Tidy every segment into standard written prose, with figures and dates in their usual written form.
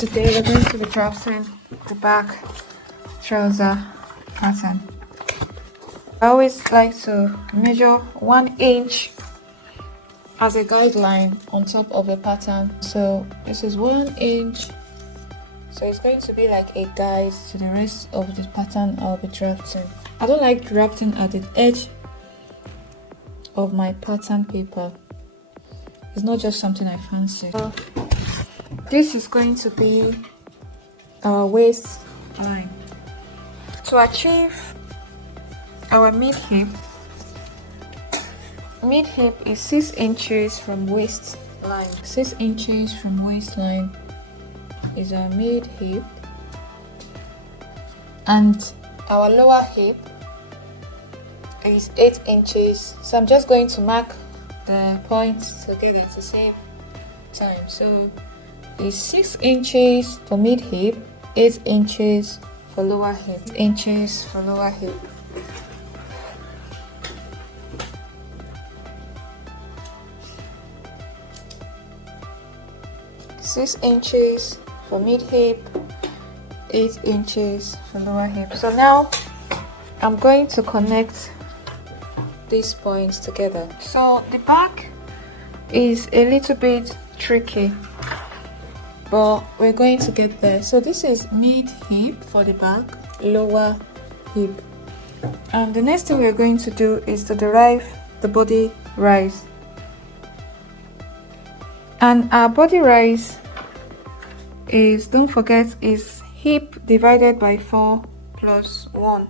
Today we're going to be drafting the back trouser pattern. I always like to measure 1 inch as a guideline on top of the pattern. So this is 1 inch. So it's going to be like a guide to the rest of the pattern I'll be drafting. I don't like drafting at the edge of my pattern paper. It's not just something I fancy. So this is going to be our waist line. To achieve our mid hip is 6 inches from waistline. 6 inches from waistline is our mid hip, and our lower hip is 8 inches. So I'm just going to mark the points together to save time. So it's 6 inches for mid hip, 8 inches for lower hip, 8 inches for lower hip. Six inches for mid hip, 8 inches for lower hip. So now I'm going to connect these points together. So the back is a little bit tricky, but we're going to get there. So this is mid hip for the back, lower hip. And the next thing we're going to do is to derive the body rise. And our body rise is, don't forget, is hip divided by 4 plus 1.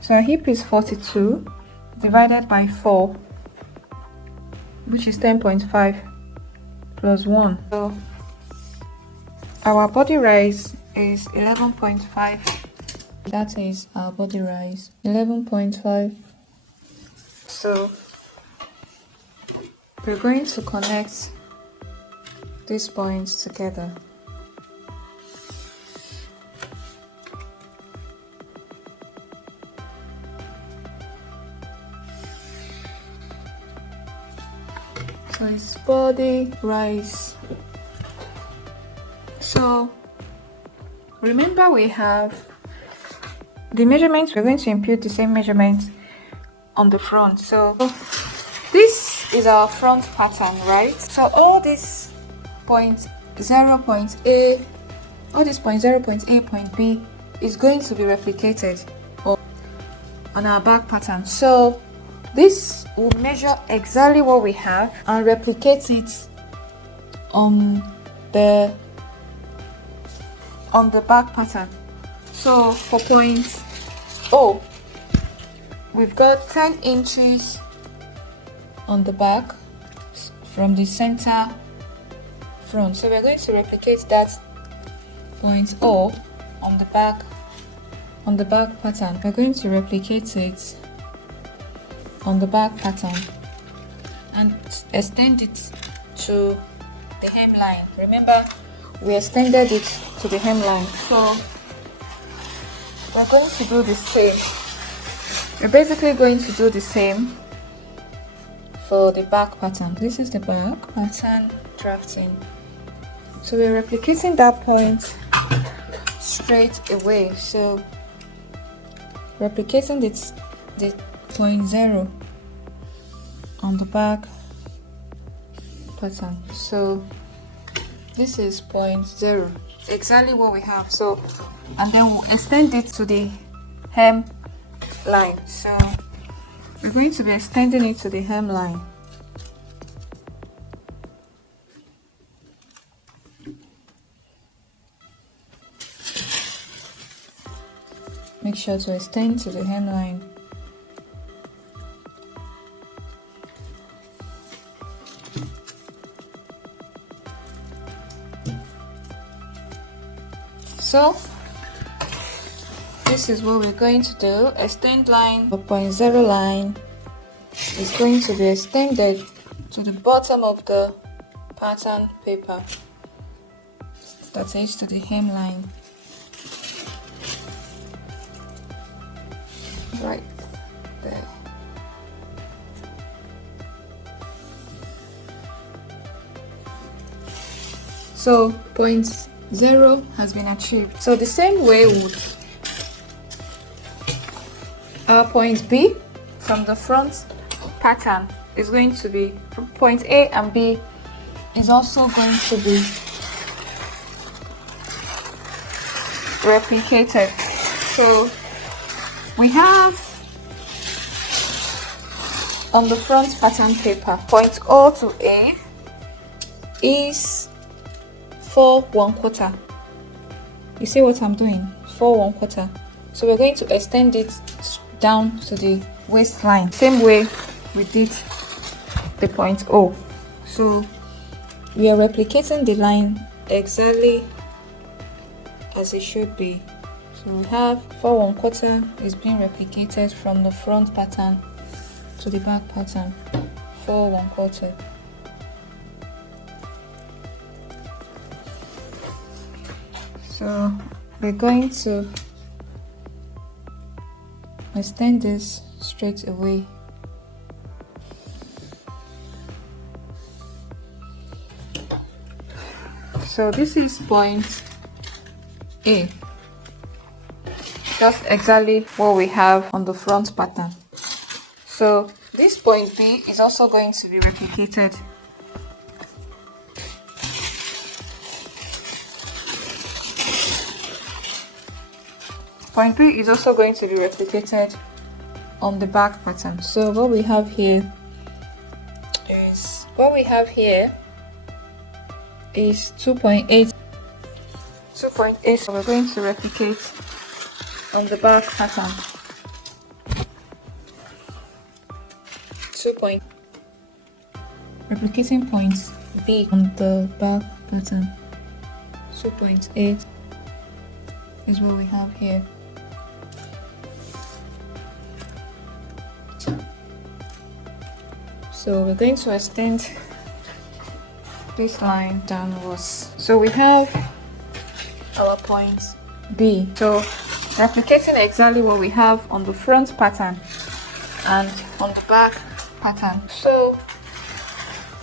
So our hip is 42 divided by 4, which is 10.5 plus 1. So our body rise is 11.5. That is our body rise, 11.5. So we're going to connect these points together. So it's body rise. So remember, we have the measurements. We're going to impute the same measurements on the front. So this is our front pattern, right? So all these points, 0 point A, all these points, 0 point A, point B, is going to be replicated on our back pattern. So this will measure exactly what we have and replicate it on the back pattern. So for point O, we've got 10 inches on the back from the center front. So we're going to replicate that point O on the back pattern. We're going to replicate it on the back pattern and extend it to the hemline. Remember, we extended it to the hemline. So we're going to do the same. We're basically going to do the same for the back pattern. This is the back pattern drafting. So we're replicating that point straight away. So replicating the point 0 on the back pattern. So this is point 0, exactly what we have. So, and then we'll extend it to the hem line. So we're going to be extending it to the hem line. Make sure to extend to the hemline. So this is what we're going to do. Extend line, the point 0 line is going to be extended to the bottom of the pattern paper, that is to the hemline. Right there. So point 0 has been achieved. So the same way would our point B from the front pattern is going to be point A, and B is also going to be replicated. So we have on the front pattern paper, point O to A is 4 1/4. You see what I'm doing? 4 1/4. So we're going to extend it down to the waistline, same way we did the point O. So we are replicating the line exactly as it should be. So we have 4 1/4 is being replicated from the front pattern to the back pattern. 4 1/4. So we're going to extend this straight away. So this is point A, just exactly what we have on the front pattern. So this point B is also going to be replicated point B is also going to be replicated on the back pattern. So what we have here is 2.8. So we're going to replicate on the back pattern. 2 point. Replicating point B on the back pattern. 2.8 is what we have here. So we're going to extend this line downwards. So we have our point B. So replicating exactly what we have on the front pattern and on the back pattern. So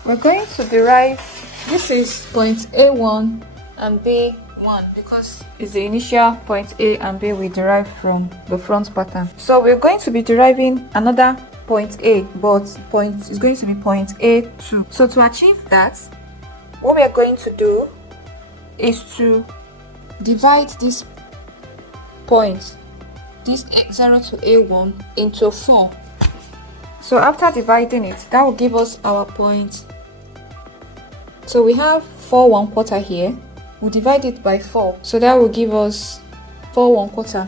we're going to derive, this is point A1 and B1 because it's the initial point A and B we derived from the front pattern. So we're going to be deriving another point A, but point is going to be point A2. So to achieve that, what we are going to do is to divide this point, this 0 to A1, into 4. So after dividing it, that will give us our point. So we have 4 1/4 here. We'll divide it by 4. So that will give us 4 1/4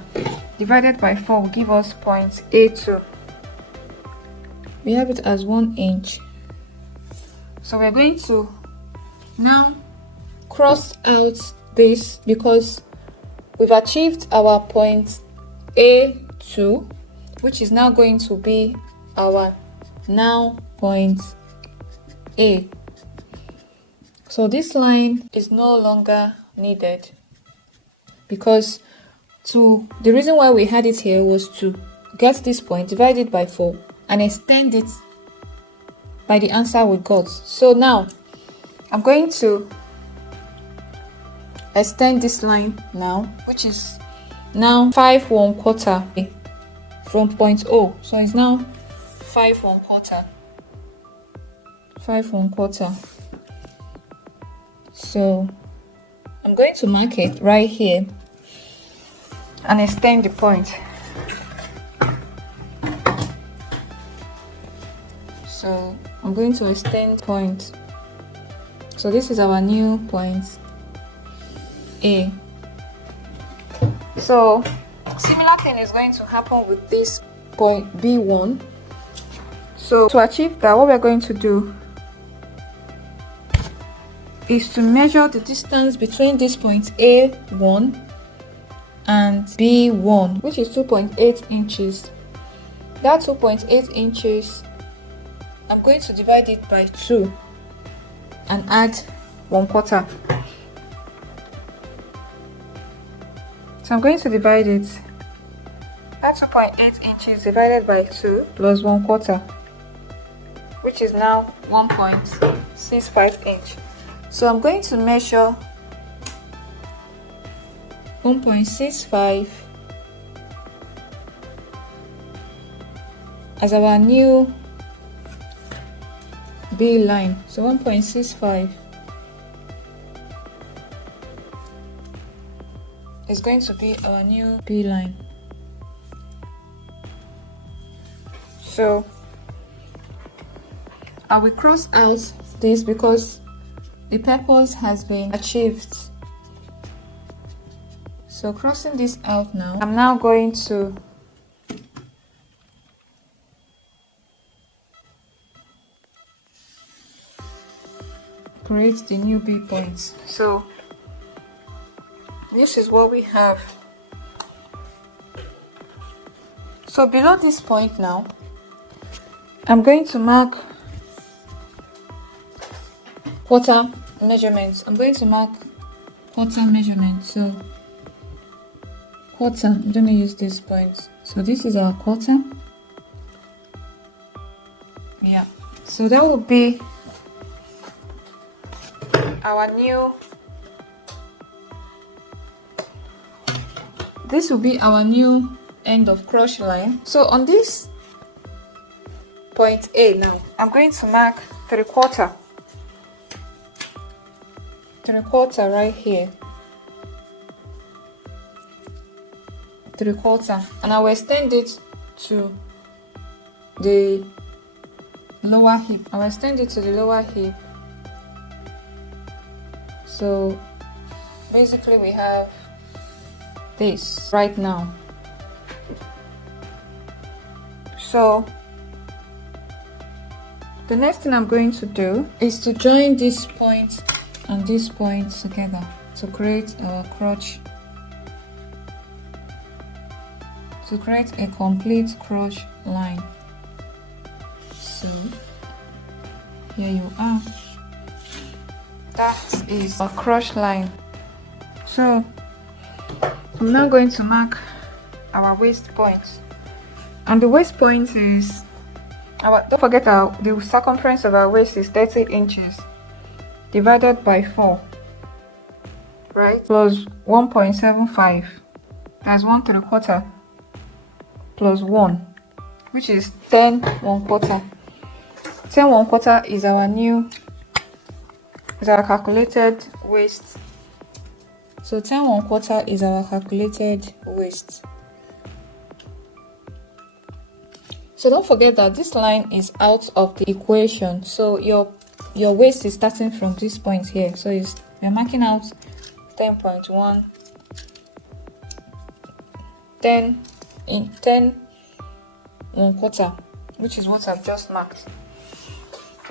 divided by 4 will give us point A2. We have it as 1 inch. So we're going to now cross out this because we've achieved our point A2, which is now going to be our now point A. So this line is no longer needed because the reason why we had it here was to get this point, divide it by 4 and extend it by the answer we got. So now I'm going to extend this line now, which is now 5 1/4 from point O. So it's now 5 1/4. 5 1/4. So I'm going to mark it right here and extend the point. So I'm going to extend point. So this is our new point A. So similar thing is going to happen with this point B1. So to achieve that, what we're going to do is to measure the distance between this point A1 and B1, which is 2.8 inches. That 2.8 inches, I'm going to divide it by 2 and add 1/4. So I'm going to divide it. That 2.8 inches divided by 2 plus 1/4, which is now 1.65 inch. So I'm going to measure 1.65 as our new B line. So 1.65 is going to be our new B line. So I will cross out this because the purpose has been achieved. So crossing this out now, I'm now going to create the new B points. So this is what we have. So below this point now, I'm going to mark quarter measurements. I'm going to mark quarter measurements. So quarter, I'm going to use this point. So this is our quarter. Yeah. So that will be our new, this will be our new end of crochet line. So on this point A now, I'm going to mark 3/4 right here, 3/4, and I will extend it to the lower hip. I will extend it to the lower hip. So basically we have this right now. So the next thing I'm going to do is to join this point and this point together to create our crotch, to create a complete crotch line. So here you are. That is a crotch line. So I'm now going to mark our waist point, and the waist point is don't forget the circumference of our waist is 30 inches divided by 4, right, plus 1.75, that's 1/3 plus 1, which is 10 1/4. 10 1/4 is our new, is our calculated waist. So 10 1/4 is our calculated waist. So don't forget that this line is out of the equation. So your waist is starting from this point here. So you're marking out 10.1, 10 1/4, which is what I've just marked.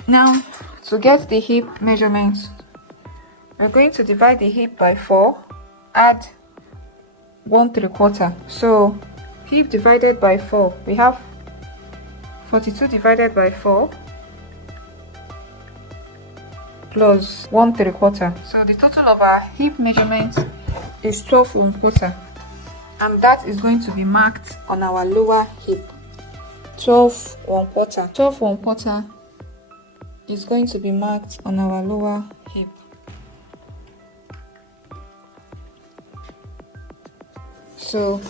Now to get the hip measurements, we're going to divide the hip by 4, add 1/3. So hip divided by 4, we have 42 divided by 4 plus 1/3. So the total of our hip measurement is 12 1/4, and that is going to be marked on our lower hip. 12 1/4. 12 1/4 is going to be marked on our lower hip. So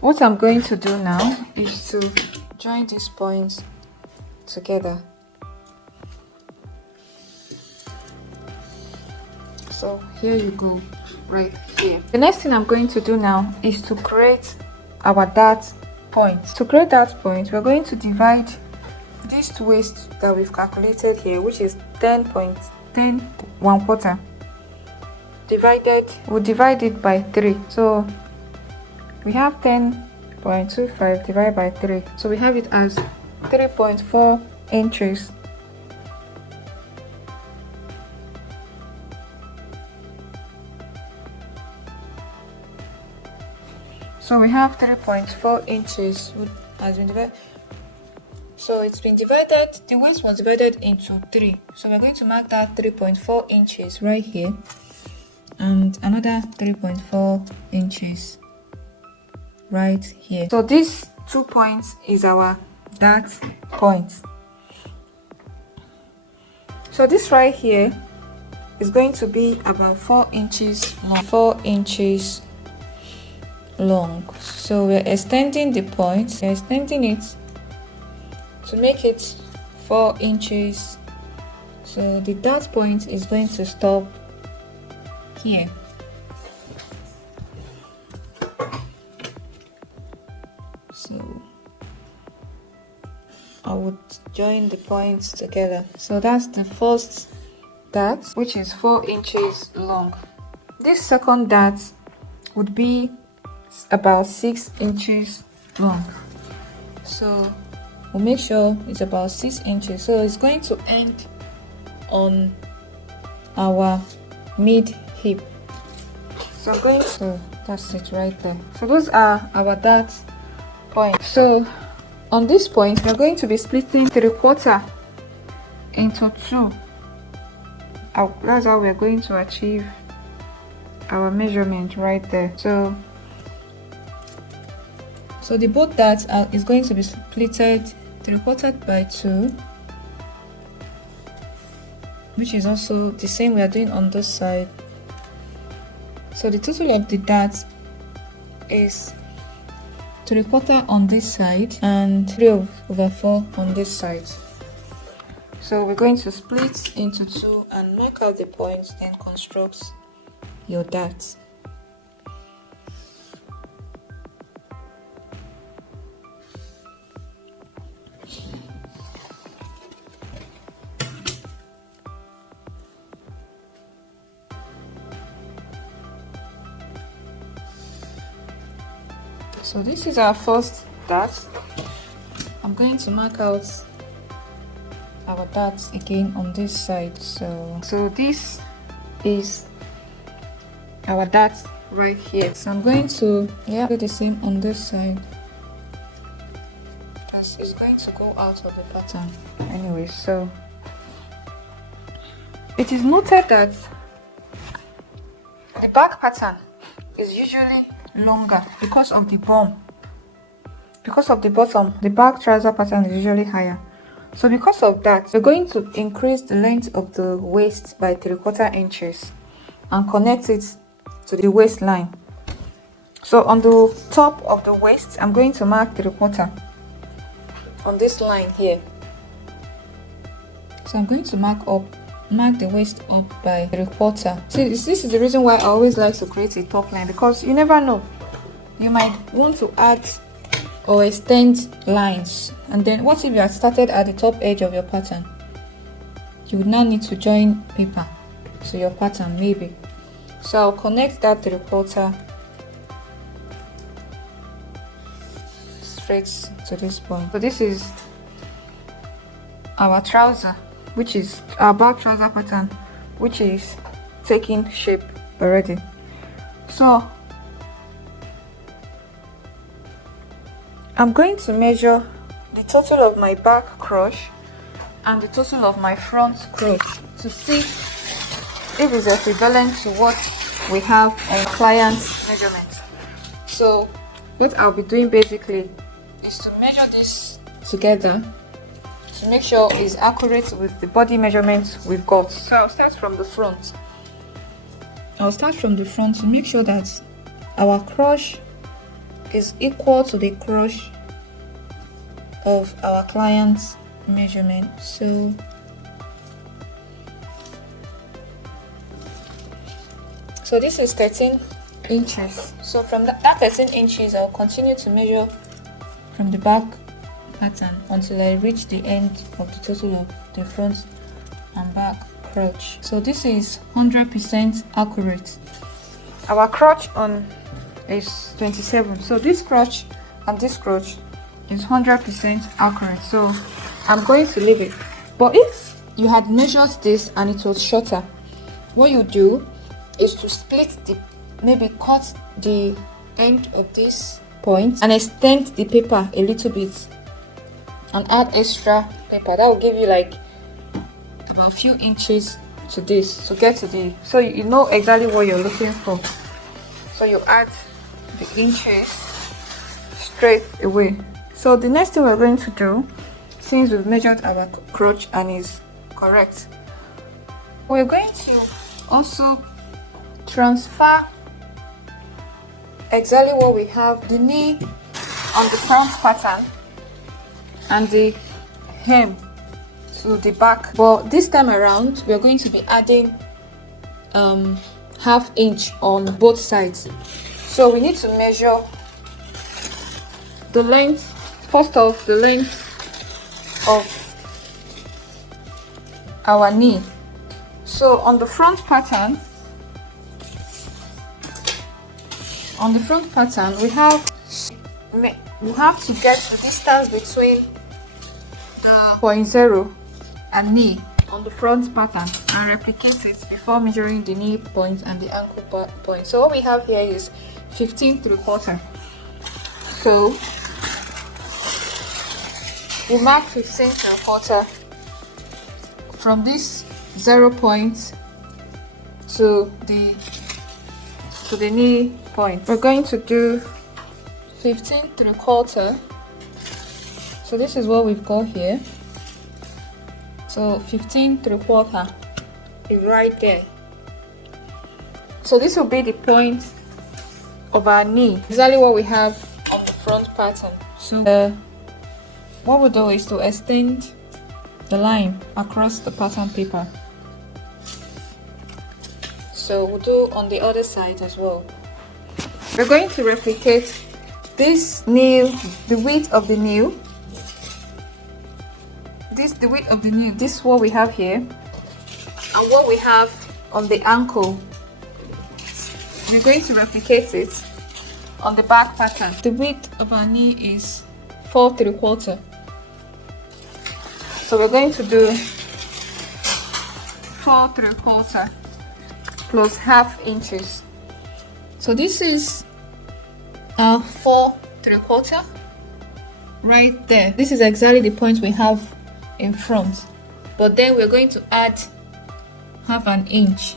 what I'm going to do now is to join these points together. So here you go, right here. The next thing I'm going to do now is to create our dart point. To create that point, we're going to divide this waist that we've calculated here, which is 10 1/4, we'll divide it by 3. So we have 10.25 divided by 3, so we have it as 3.4 inches. So we have 3.4 inches has been divided. So it's been divided, the waist was divided into 3. So we're going to mark that 3.4 inches right here, and another 3.4 inches right here. So these 2 points is our dart point. So this right here is going to be about 4 inches long. 4 inches long. So we're extending the point, we're extending it to make it 4 inches. So the dart point is going to stop here. So I would join the points together. So that's the first dart, which is 4 inches long. This second dart would be about 6 inches long. So we'll make sure it's about 6 inches. So it's going to end on our mid hip. So I'm going to, that's it right there. So those are our dart points. So on this point, we're going to be splitting 3/4 into 2. That's how we're going to achieve our measurement right there. So the both darts is going to be splitted 3/4 by 2, which is also the same we are doing on this side. So the total of the darts is 3/4 on this side and 3/4 on this side. So we're going to split into 2 and mark out the points, then construct your darts. So this is our first dart. I'm going to mark out our darts again on this side. So this is our darts right here. So I'm going to do the same on this side. It's going to go out of the pattern anyway. So it is noted that the back pattern is usually longer because of the bum. Because of the bottom, the back trouser pattern is usually higher. So because of that, we're going to increase the length of the waist by 3/4 inches and connect it to the waistline. So on the top of the waist, I'm going to mark 3/4 on this line here. So I'm going to mark the waist up by 3/4. See, this is the reason why I always like to create a top line, because you never know, you might want to add or extend lines, and then what if you had started at the top edge of your pattern? You would now need to join paper to your pattern maybe. So I'll connect that 3/4 straight to this point. So this is our trouser, which is our back trouser pattern, which is taking shape already. So I'm going to measure the total of my back crotch and the total of my front crotch to see if it's equivalent to what we have on client's measurement. So what I'll be doing basically is to measure this together to make sure it's accurate with the body measurements we've got. So I'll start from the front. To make sure that our crotch is equal to the crotch of our client's measurement. So this is 13 inches. So from that 13 inches, I'll continue to measure from the back pattern until I reach the end of the total of the front and back crotch. So this is 100% accurate. Our crotch on is 27. So this crotch and this crotch is 100% accurate. So I'm going to leave it. But if you had measured this and it was shorter, what you do is to split maybe cut the end of this point and extend the paper a little bit and add extra paper. That will give you like about a few inches to this to get to the, so you know exactly what you're looking for. So you add the inches straight away. So the next thing we're going to do, since we've measured our crotch and is correct, we're going to also transfer exactly what we have, the knee on the front pattern and the hem to the back. But this time around, we are going to be adding ½ inch on both sides. So we need to measure the length, first off, the length of our knee. So on the front pattern, we have to get the distance between the 0.0 and knee on the front pattern and replicate it before measuring the knee point and the ankle point. So what we have here is 15¾ So we mark 15¾ from this 0 point to the knee point. We're going to do 15¾ So this is what we've got here. So 15¾ is right there. So this will be the point of our knee, exactly what we have on the front pattern. So what we'll do is to extend the line across the pattern paper. So we'll do on the other side as well. We're going to replicate this nail, the width of the nail. The width of the nail. This is what we have here, and what we have on the ankle. We're going to replicate it on the back pattern. The width of our knee is 4¾ So we're going to do 4¾ plus ½ inches. So this is 4¾ right there. This is exactly the point we have in front, but then we're going to add ½ inch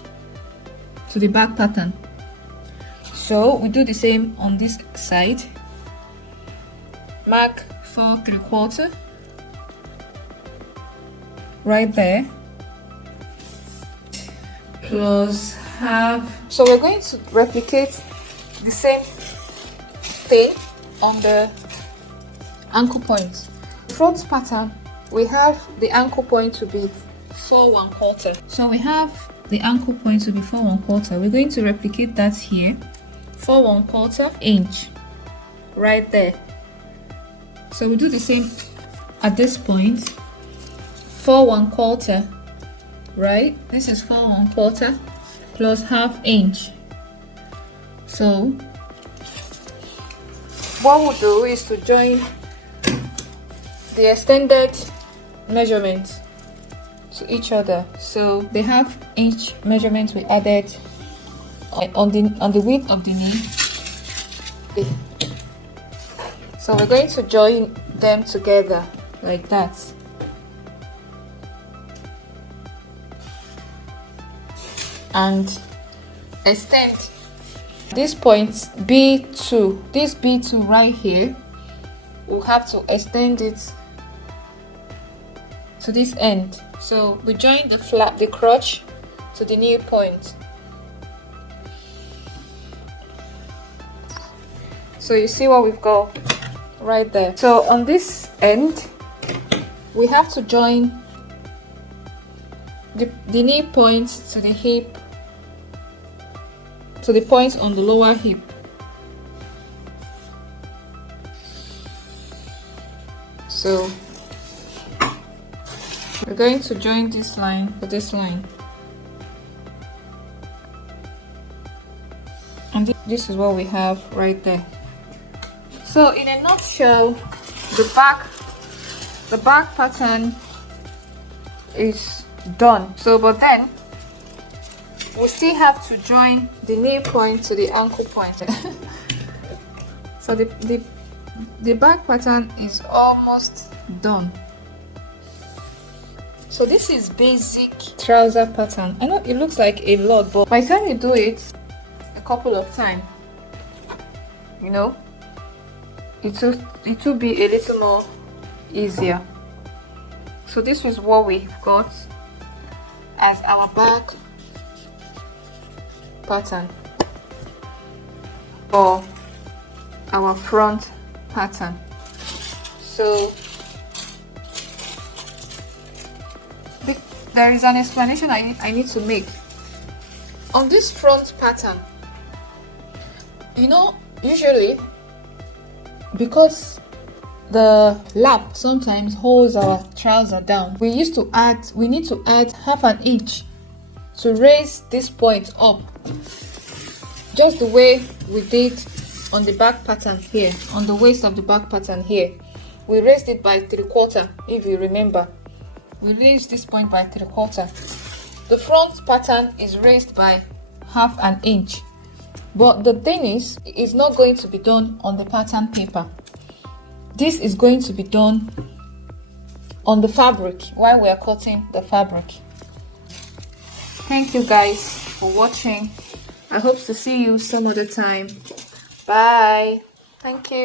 to the back pattern. So we do the same on this side. Mark 4¾ right there plus ½. So we're going to replicate the same thing on the ankle point. Front pattern, we have the ankle point to be 4¼ So we have the ankle point to be 4¼ We're going to replicate that here. 4¼ inch right there. So we do the same at this point. 4¼ right? This is 4¼ plus ½ inch. So what we'll do is to join the extended measurements to each other. So the ½ inch measurement we added on the width of the knee. So we're going to join them together like that. And extend this point B2. This B2 right here, we'll have to extend it to this end. So we join the crotch to the knee point. So you see what we've got right there. So on this end, we have to join the knee point to the hip, to the point on the lower hip. So we're going to join this line to this line, and this is what we have right there. So in a nutshell, the back pattern is done. So but then we still have to join the knee point to the ankle point. So the back pattern is almost done. So this is basic trouser pattern. I know it looks like a lot, but by the time you do it a couple of times, you know, it will be a little more easier. So this is what we've got as our back pattern for our front pattern. So there is an explanation I need to make. On this front pattern, you know, usually because the lap sometimes holds our trouser down, we need to add half an inch to raise this point up, just the way we did on the back pattern here, on the waist of the back pattern here. We raised it by 3/4, if you remember. We raised this point by 3/4. The front pattern is raised by half an inch, but the thing is, it's not going to be done on the pattern paper. This is going to be done on the fabric while we are cutting the fabric. Thank you guys for watching. I hope to see you some other time. Bye. Thank you.